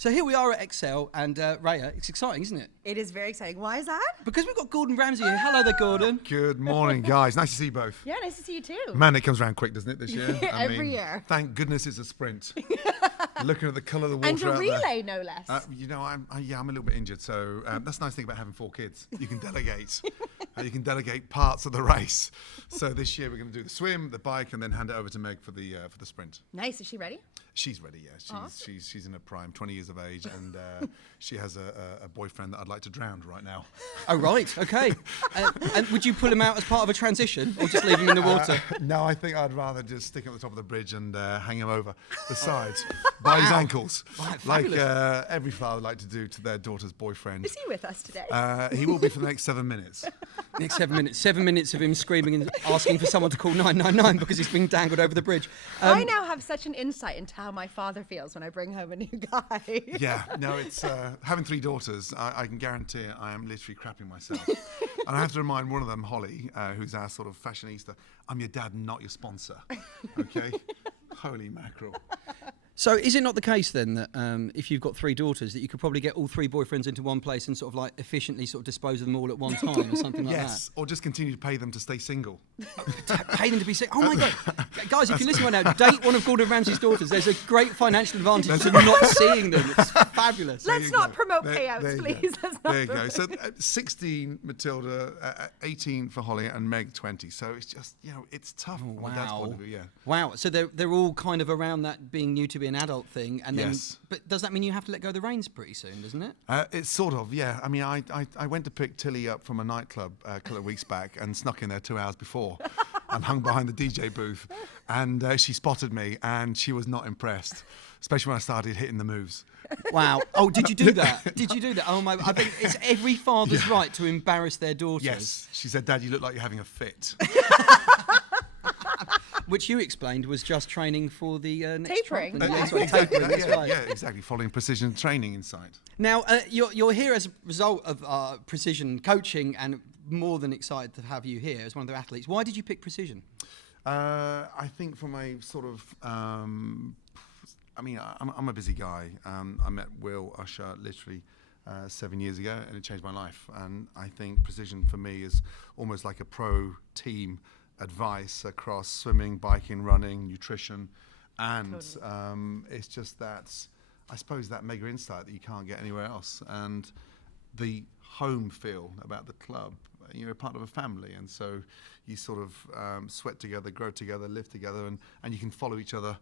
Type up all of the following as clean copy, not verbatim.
So here we are at Excel, and Raya, it's exciting, isn't it? It is very exciting. Why is that? Because we've got Gordon Ramsay here. Hello there, Gordon. Good morning, guys. Nice to see you both. Yeah, nice to see you too. Man, it comes around quick, doesn't it, this year? Every year. Thank goodness it's a sprint. Looking at the colour of the water And a out relay, no less. there. I'm a little bit injured, so that's the nice thing about having 4 kids. You can delegate. You can delegate parts of the race. So this year we're going to do the swim, the bike, and then hand it over to Meg for the sprint. Nice. Is she ready? She's ready, yeah. She's in her prime, 20 years of age, and she has a boyfriend that I'd like to drown right now. Oh, right, okay. And would you pull him out as part of a transition, or just leave him in the water? No, I think I'd rather just stick him at the top of the bridge and hang him over the sides by his ankles, Right, like every father would like to do to their daughter's boyfriend. Is he with us today? He will be for the next 7 minutes. Next 7 minutes. 7 minutes of him screaming and asking for someone to call 999 because he's being dangled over the bridge. I now have such an insight into how my father feels when I bring home a new guy. Yeah, no, it's having 3 daughters. I can guarantee I am literally crapping myself. And I have to remind one of them, Holly, who's our sort of fashionista, I'm your dad, not your sponsor. Okay? Holy mackerel. So is it not the case then that if you've got 3 daughters that you could probably get all 3 boyfriends into one place and sort of like efficiently sort of dispose of them all at one time or something like Yes, or just continue to pay them to stay single. that? Pay them to be sick. Oh my God. Guys, if you listen right now, date one of Gordon Ramsay's daughters. There's a great financial advantage to not seeing them. It's fabulous. Let's not promote payouts, there you please. go. There you go. So 16 Matilda, 18 for Holly, and Meg 20. So it's just, it's tough from my dad's point of view, yeah. Wow. So they're all kind of around that being new to be an adult thing, and then. Yes. But does that mean you have to let go of the reins pretty soon, doesn't it? It's sort of, yeah. I mean, I went to pick Tilly up from a nightclub a couple of weeks back and snuck in there 2 hours before and hung behind the DJ booth. And she spotted me and she was not impressed, especially when I started hitting the moves. Wow. Oh, did you do that? Did you do that? Oh my! I think it's every father's right to embarrass their daughters. Yes. She said, Dad, you look like you're having a fit. Which you explained was just training for the next Tapering. triathlon. That's right, tapering. That's right. Yeah, exactly. Following precision training inside. Now, you're here as a result of precision coaching, and more than excited to have you here as one of the athletes. Why did you pick precision? I think from a sort of, I'm a busy guy. I met Will Usher literally 7 years ago, and it changed my life. And I think precision for me is almost like a pro team advice across swimming, biking, running, nutrition, and it's just that, I suppose, that mega insight that you can't get anywhere else, and the home feel about the club. You're part of a family, and so you sort of sweat together, grow together, live together, and you can follow each other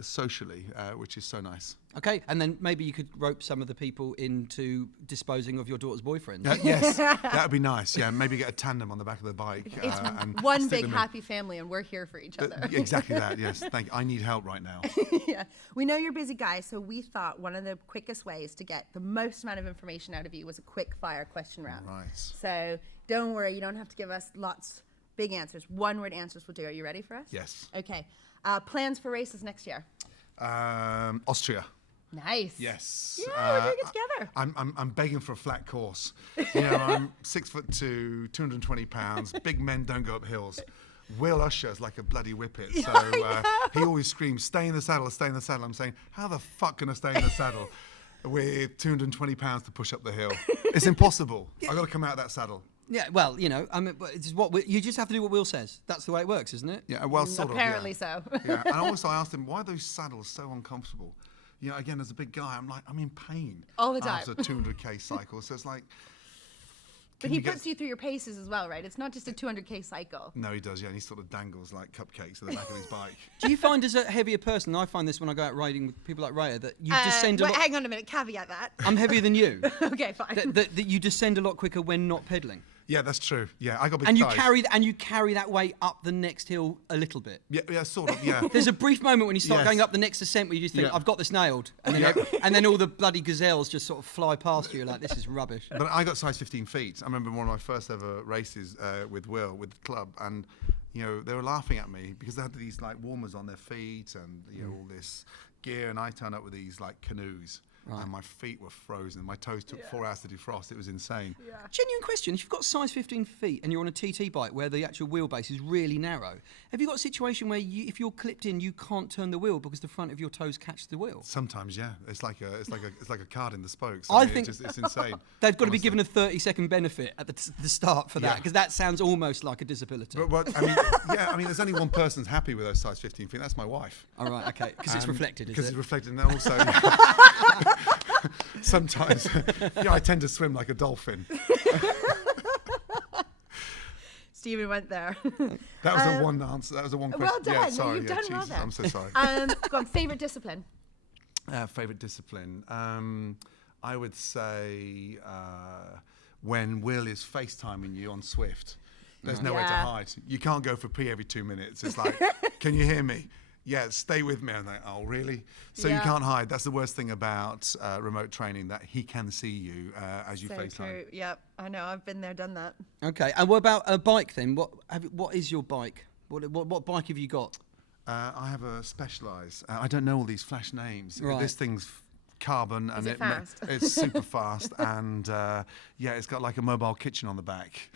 socially, which is so nice. Okay, and then maybe you could rope some of the people into disposing of your daughter's boyfriend. Yes, that would be nice. Yeah, maybe get a tandem on the back of the bike. It's and one stick big them in. happy family, and we're here for each other. Exactly that. Yes, thank you. I need help right now. Yeah, we know you're a busy guy, so we thought one of the quickest ways to get the most amount of information out of you was a quick fire question round. Right. So don't worry, you don't have to give us lots big answers. 1-word answers will do. Are you ready for us? Yes. Okay. Plans for races next year? Austria. Nice. Yes. Yeah, we're doing it together. I'm begging for a flat course. I'm 6'2", 220 pounds. Big men don't go up hills. Will Usher's like a bloody whippet. So he always screams, "Stay in the saddle, stay in the saddle." I'm saying, how the fuck can I stay in the saddle with 220 pounds to push up the hill? It's impossible. I've got to come out of that saddle. Yeah, well, I mean, it's you just have to do what Will says. That's the way it works, isn't it? Yeah, well, sort Apparently of. Yeah. so. Yeah, and also I asked him, why are those saddles so uncomfortable? Again, as a big guy, I'm in pain All the time. after a 200k cycle. So it's like. But he puts you through your paces as well, right? It's not just a 200k cycle. No, he does, yeah, and he sort of dangles like cupcakes at the back of his bike. Do you find as a heavier person, I find this when I go out riding with people like Raya, that you descend a lot... Hang on a minute, caveat that. I'm heavier than you. Okay, fine. That you descend a lot quicker when not pedalling. Yeah, that's true. Yeah, I got big And you thighs. carry that weight up the next hill a little bit. Yeah, sort of, yeah. There's a brief moment when you start Yes. going up the next ascent where you just think, Yeah. I've got this nailed. And then, and then all the bloody gazelles just sort of fly past you. You're like, this is rubbish. But I got size 15 feet. I remember one of my first ever races with Will, with the club, and they were laughing at me because they had these like warmers on their feet and all this gear, and I turned up with these like canoes. and my feet were frozen. My toes took 4 hours to defrost. It was insane. Yeah. Genuine question: if you've got size 15 feet and you're on a TT bike where the actual wheelbase is really narrow, have you got a situation where if you're clipped in, you can't turn the wheel because the front of your toes catch the wheel? Sometimes, yeah, it's like a card in the spokes. I mean, think it's insane. They've got to be honestly. given a 30-second benefit at the start for that, Yeah. because that sounds almost like a disability. But I mean, I mean, there's only one person's happy with those size 15 feet. That's my wife. All right, okay, because it's And reflected, is because it? it's reflected, and also sometimes, I tend to swim like a dolphin. Stephen went there. That was the one answer. That was the one question. Well done. Yeah, No, sorry. you've done well Jesus, there. I'm so sorry. Go on, favourite discipline? Favorite discipline. I would say when Will is FaceTiming you on Swift. There's nowhere to Yeah. hide. You can't go for pee every 2 minutes. It's like, can you hear me? Yeah, stay with me. I'm like, oh, really? So you Yeah. can't hide. That's the worst thing about remote training, that he can see you as you So FaceTime. true. Yep, I know. I've been there, done that. Okay, and what about a bike then? What is your bike? What bike have you got? I have a Specialized. I don't know all these flash names. Right. This thing's carbon and it fast? it's super fast, and it's got like a mobile kitchen on the back.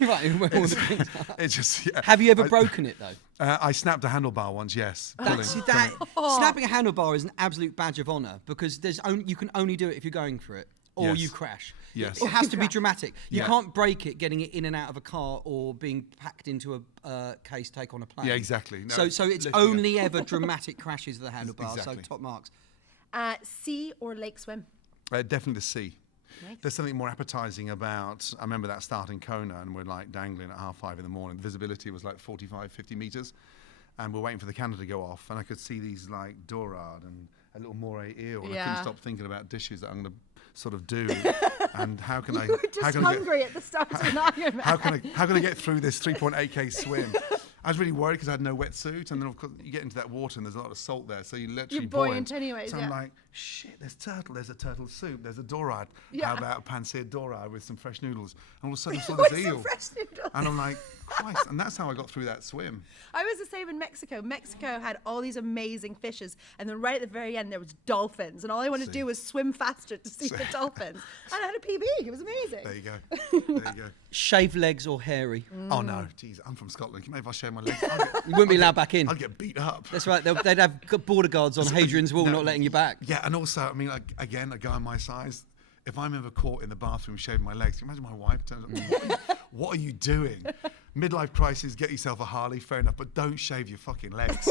Right, where all the things are. It's just Have you ever broken it though? I snapped a handlebar once. Yes. Pulling. See, snapping a handlebar is an absolute badge of honour, because you can only do it if you're going for it, or Yes. you crash. Yes. It has to be dramatic. You Yeah. can't break it getting it in and out of a car or being packed into a case take on a plane. Yeah, exactly. No, so it's lifting it. only ever dramatic crashes of the handlebar. Exactly. So top marks. Sea or lake swim? Definitely the sea. Nice. There's something more appetizing about. I remember that start in Kona, and we're like dangling at 5:30 in the morning. The visibility was like 45, 50 meters, and we're waiting for the cannon to go off, and I could see these like dorade and a little moray eel, and I Yeah. couldn't stop thinking about dishes that I'm going to sort of do, and how can I? You were just how can I hungry at the start of an Ironman. how can I get through this 3.8k swim? I was really worried because I had no wetsuit, and then of course you get into that water and there's a lot of salt there, so you're literally You're buoyant anyways, So yeah. I'm like, shit, there's turtle, there's a turtle soup, there's a dorade. Yeah. How about a pan-seared dorade with some fresh noodles? And all of a sudden I saw With this some eel, fresh noodles. and I'm like, Christ! And that's how I got through that swim. I was the same in Mexico. Mexico had all these amazing fishes, and then right at the very end there was dolphins, and all I wanted to See. do was swim faster to see the dolphins. And I had a PB. It was amazing. There you go. There you go. Shaved legs or hairy? Oh no, geez, I'm from Scotland. Maybe if I shave my legs, You wouldn't be allowed back in. I'd get beat up. That's right. They'd have border guards on Hadrian's Wall No. not letting you back. Yeah, and also, I mean, like, again, a guy my size, if I'm ever caught in the bathroom shaving my legs, can you imagine my wife turns up, what are you doing? Midlife crisis, get yourself a Harley, fair enough, but don't shave your fucking legs.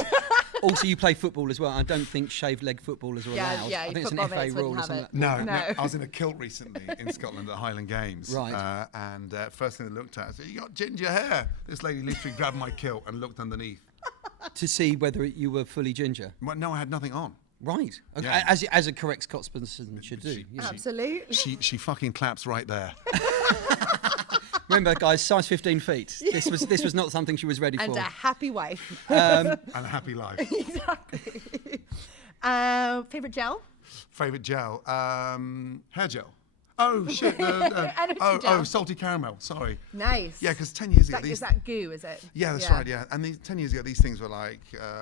Also, you play football as well. I don't think shaved leg footballers are Yeah, allowed. yeah, I think your it's an football FA mates rule or wouldn't something. have it. No, No. I was in a kilt recently in Scotland at Highland Games. Right. And first thing they looked at, I said, you got ginger hair. This lady literally grabbed my kilt and looked underneath. To see whether you were fully ginger. Well, no, I had nothing on. Right. Okay. Yeah. As a correct Scotsman should do. you know. Absolutely. She fucking claps right there. Remember, guys, size 15 feet. This was not something she was ready And for. a happy wife. And a happy life. Exactly. Favorite gel? Favorite gel? Hair gel. Oh, shit. Energy oh, gel. salty caramel. Sorry. Nice. Yeah, because 10 years ago, Is that goo, is it? Yeah, that's right. Yeah, and 10 years ago, these things were like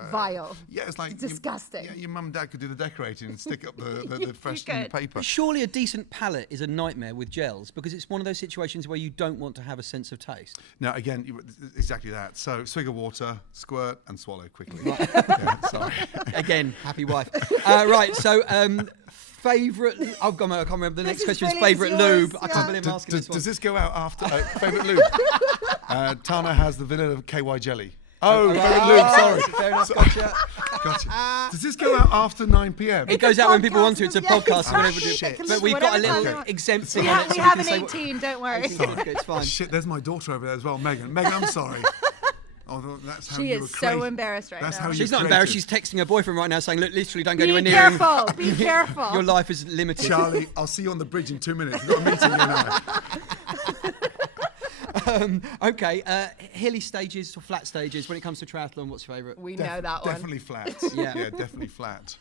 Vile. Yeah, it's like Disgusting. Your mum and dad could do the decorating and stick up the fresh new could. paper. But surely a decent palate is a nightmare with gels, because it's one of those situations where you don't want to have a sense of taste. Now, again, exactly that. So, swig of water, squirt, and swallow quickly. Yeah, sorry. Again, happy wife. Right, so favourite. Oh, God, I can't remember. The next is question is brilliant, favourite it's yours, lube. I yeah. can't believe I'm asking this one. Does this go out after favourite lube? Tana has the vanilla KY jelly. Oh, favourite lube. Sorry. Fair enough, gotcha. Gotcha. Does this go out after 9 p.m? It goes out when people want to. It's a Yeah, podcast. exactly. whenever Shit. it, Can but listen we've got a whatever little time you want. exempt thing We on have, it. we so have can an say what- 18, don't worry. It's fine. Shit, there's my daughter over there as well, Megan. Megan, I'm sorry. Although that's how She you is were so created. embarrassed right That's now. how you She's not were embarrassed. created. She's texting her boyfriend right now saying, look, literally don't go Be anywhere near him. careful. Be careful. Your life is limited. Charlie, I'll see you on the bridge in 2 minutes. We've got a meeting, you and I. Okay, hilly stages or flat stages. When it comes to triathlon, what's your favourite? We know that one. Definitely flat. Yeah. Yeah, definitely flat.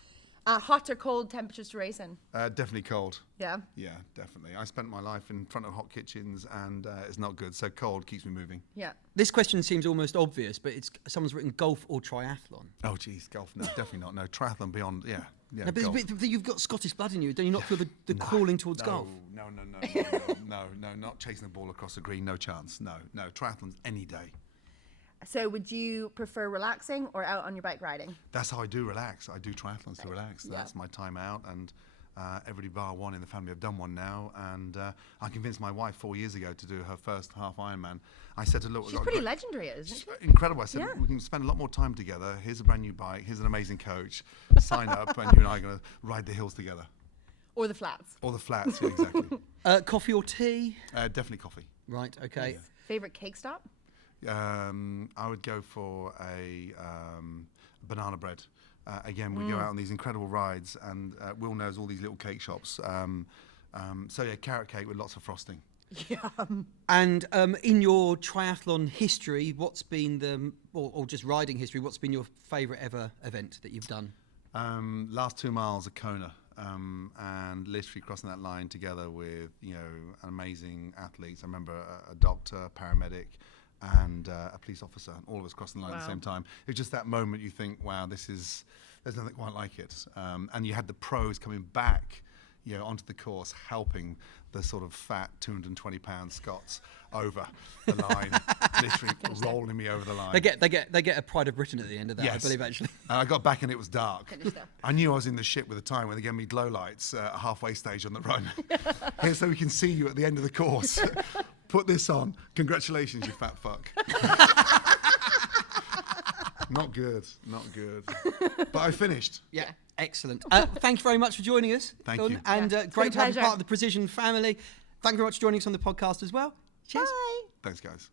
Hot or cold temperatures to race in? Definitely cold. Yeah. Yeah, definitely. I spent my life in front of hot kitchens, and it's not good. So cold keeps me moving. Yeah. This question seems almost obvious, but someone's written golf or triathlon. Oh, geez, golf. No, definitely not. No, triathlon beyond. Yeah. Yeah, No, but golf. you've got Scottish blood in you. Do you not feel the calling towards golf? No, not chasing the ball across the green. No chance. No. Triathlons any day. So would you prefer relaxing or out on your bike riding? That's how I do relax. I do triathlons to relax. Yeah. That's my time out, and everybody bar one in the family have done one now. And I convinced my wife 4 years ago to do her first half Ironman. I said to her, look, She's pretty legendary, isn't she? incredible. I said, Yeah. we can spend a lot more time together. Here's a brand new bike. Here's an amazing coach. Sign up, and you and I are going to ride the hills together. Or the flats? Or the flats, yeah, exactly. Coffee or tea? Definitely coffee. Right, okay. Favorite cake stop? I would go for a banana bread. Again, we go out on these incredible rides, and Will knows all these little cake shops. So yeah, carrot cake with lots of frosting. Yeah. And in your triathlon history, what's been or just riding history, what's been your favourite ever event that you've done? Last 2 miles of Kona, and literally crossing that line together with amazing athletes. I remember a doctor, paramedic, and a police officer, and all of us crossing the line at the same time. It was just that moment you think, wow, there's nothing quite like it. And you had the pros coming back, onto the course, helping the sort of fat 220-pound Scots over the line, literally rolling me over the line. They get a Pride of Britain at the end of that, Yes. I believe, actually. And I got back and it was dark. Finished up. I knew I was in the shit with the time when they gave me glow lights at a halfway stage on the run. Here, so we can see you at the end of the course. Put this on. Congratulations, you fat fuck. Not good. But I finished. Yeah, excellent. Thank you very much for joining us. Thank Gordon, you. And It's been great a to have you pleasure. part of the Precision family. Thank you very much for joining us on the podcast as well. Cheers. Bye. Thanks, guys.